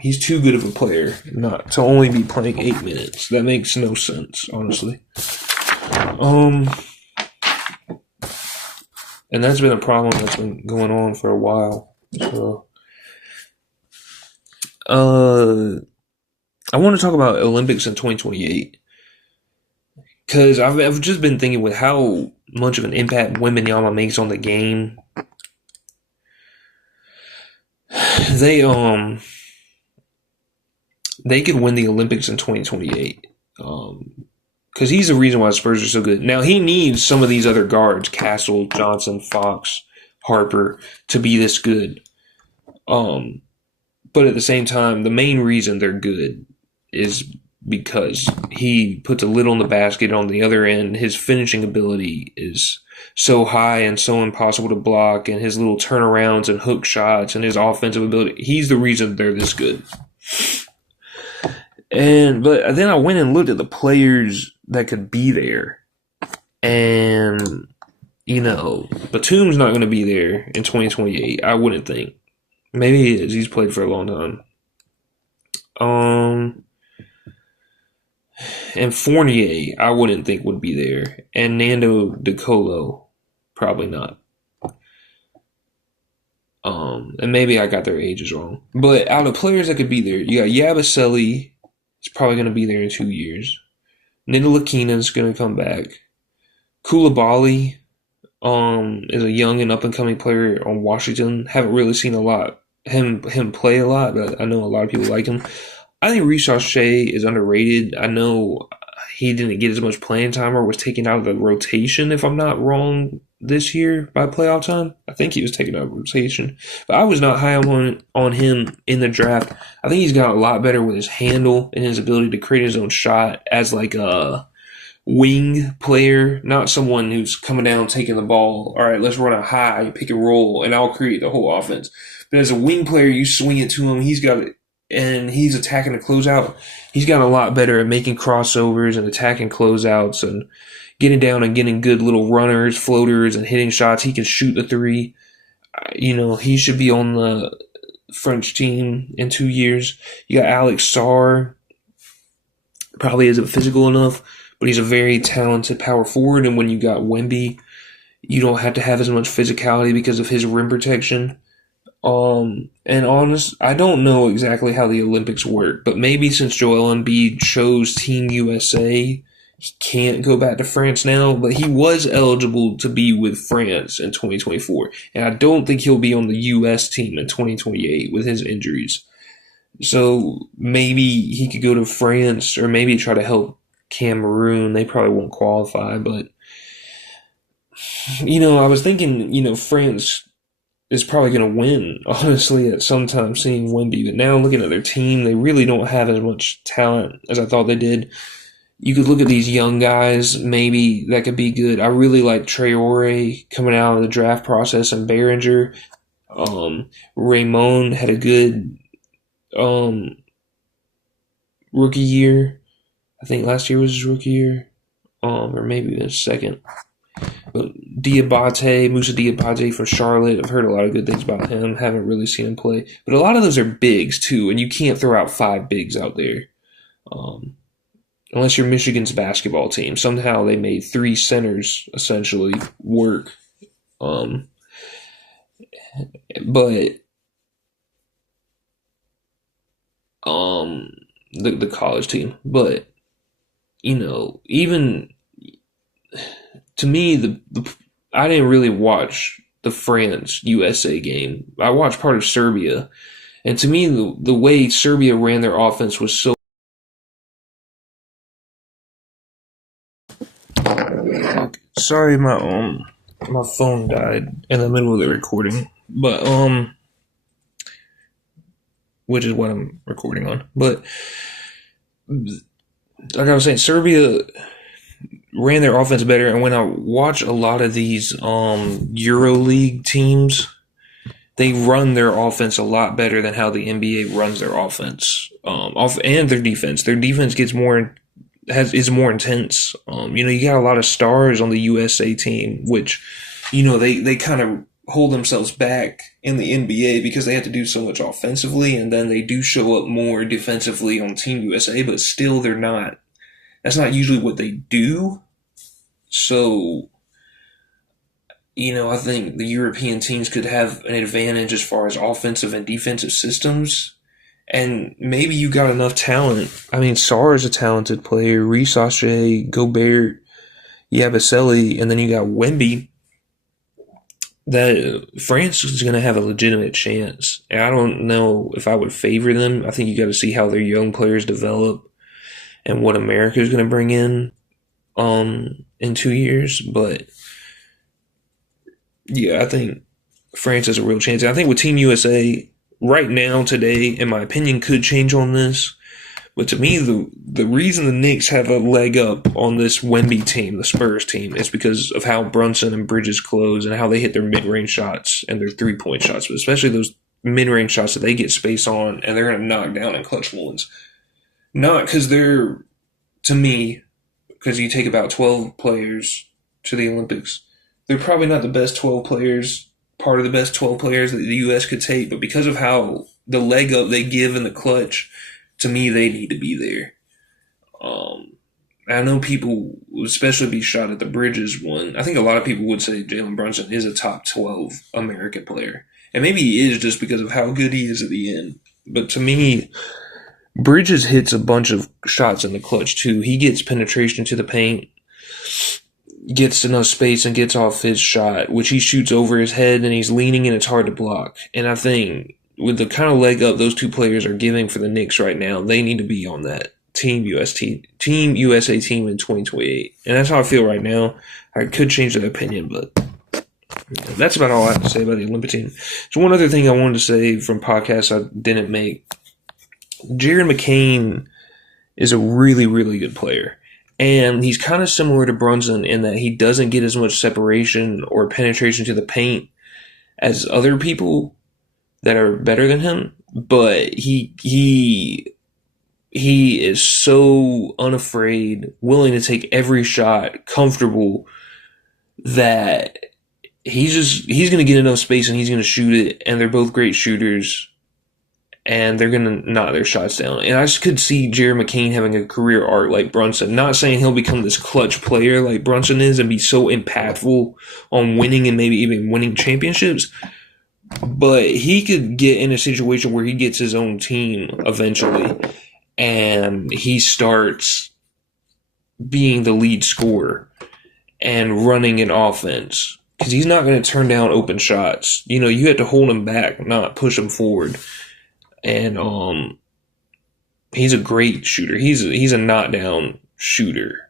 He's too good of a player not to only be playing 8 minutes. That makes no sense, honestly. And that's been a problem that's been going on for a while. So, I want to talk about Olympics in 2028 because I've just been thinking with how much of an impact Wembanyama makes on the game. They could win the Olympics in 2028 because he's the reason why the Spurs are so good. Now he needs some of these other guards, Castle, Johnson, Fox, Harper, to be this good. But at the same time, the main reason they're good is because he puts a lid on the basket on the other end. His finishing ability is so high and so impossible to block, and his little turnarounds and hook shots and his offensive ability. He's the reason they're this good. But then I went and looked at the players that could be there. And, Batum's not going to be there in 2028, I wouldn't think. Maybe he is. He's played for a long time. And Fournier, I wouldn't think would be there. And Nando DeColo, probably not. And maybe I got their ages wrong. But out of players that could be there, you got Yabusele. He's probably going to be there in 2 years. Ntilikina's going to come back. Koulibaly is a young and up-and-coming player on Washington. Haven't really seen him play a lot, but I know a lot of people like him. I think Reece Shea is underrated. I know he didn't get as much playing time or was taken out of the rotation, if I'm not wrong, this year by playoff time. I think he was taken out of rotation. But I was not high on him in the draft. I think he's got a lot better with his handle and his ability to create his own shot as like a wing player, not someone who's coming down, taking the ball. All right, let's run a high, pick and roll, and I'll create the whole offense. But as a wing player, you swing it to him. He's got it. And he's attacking the closeout. He's gotten a lot better at making crossovers and attacking closeouts and getting down and getting good little runners, floaters, and hitting shots. He can shoot the three. He should be on the French team in 2 years. You got Alex Sarr. Probably isn't physical enough, but he's a very talented power forward. And when you got Wemby, you don't have to have as much physicality because of his rim protection. I don't know exactly how the Olympics work, but maybe since Joel Embiid chose Team USA, he can't go back to France now, but he was eligible to be with France in 2024, and I don't think he'll be on the US team in 2028 with his injuries. So maybe he could go to France or maybe try to help Cameroon. They probably won't qualify, but I was thinking, France is probably going to win, honestly, at some time seeing Wemby. But now looking at their team, they really don't have as much talent as I thought they did. You could look at these young guys, maybe that could be good. I really like Traore coming out of the draft process and Behringer. Raymond had a good rookie year. I think last year was his rookie year. Or maybe his second. But Moussa Diabate from Charlotte, I've heard a lot of good things about him. Haven't really seen him play. But a lot of those are bigs, too, and you can't throw out 5 bigs out there. Unless you're Michigan's basketball team. Somehow they made 3 centers, essentially, work. But the college team. But, even... To me, I didn't really watch the France-USA game. I watched part of Serbia. And to me, the way Serbia ran their offense was so... Sorry, my phone died in the middle of the recording. But, which is what I'm recording on. But, like I was saying, Serbia ran their offense better, and when I watch a lot of these EuroLeague teams, they run their offense a lot better than how the NBA runs their offense, and their defense. Their defense is more intense. You got a lot of stars on the USA team, which they kind of hold themselves back in the NBA because they have to do so much offensively, and then they do show up more defensively on Team USA, but still they're not. That's not usually what they do. So, I think the European teams could have an advantage as far as offensive and defensive systems. And maybe you got enough talent. I mean, Sarr is a talented player. Reece Auché, Gobert, Yabusele, and then you got Wemby. That France is going to have a legitimate chance. And I don't know if I would favor them. I think you got to see how their young players develop and what America is going to bring in 2 years. But yeah, I think France has a real chance. And I think with Team USA right now, today, in my opinion, could change on this. But to me, the reason the Knicks have a leg up on this Wemby team, the Spurs team, is because of how Brunson and Bridges close and how they hit their mid-range shots and their three-point shots, but especially those mid-range shots that they get space on and they're going to knock down in clutch moments. Not because they're, to me, because you take about 12 players to the Olympics, they're probably not the best 12 players, part of the best 12 players that the U.S. could take, but because of how the leg up they give in the clutch, to me, they need to be there. I know people would especially be shot at the Bridges one. I think a lot of people would say Jalen Brunson is a top 12 American player. And maybe he is just because of how good he is at the end. But to me, Bridges hits a bunch of shots in the clutch too. He gets penetration to the paint, gets enough space and gets off his shot, which he shoots over his head and he's leaning and it's hard to block. And I think with the kind of leg up those two players are giving for the Knicks right now, they need to be on that Team USA team in 2028. And that's how I feel right now. I could change that opinion, but that's about all I have to say about the Olympic team. So one other thing I wanted to say from podcasts I didn't make. Jared McCain is a really, really good player. And he's kind of similar to Brunson in that he doesn't get as much separation or penetration to the paint as other people that are better than him, but he is so unafraid, willing to take every shot, comfortable, that he's going to get enough space and he's going to shoot it, and they're both great shooters, and they're going to knock their shots down. And I just could see Jared McCain having a career arc like Brunson. Not saying he'll become this clutch player like Brunson is and be so impactful on winning and maybe even winning championships, but he could get in a situation where he gets his own team eventually and he starts being the lead scorer and running an offense because he's not going to turn down open shots. You have to hold him back, not push him forward. And he's a great shooter. He's a knockdown shooter.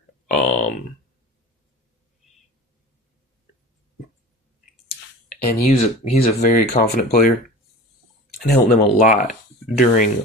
And he's a very confident player and helped them a lot during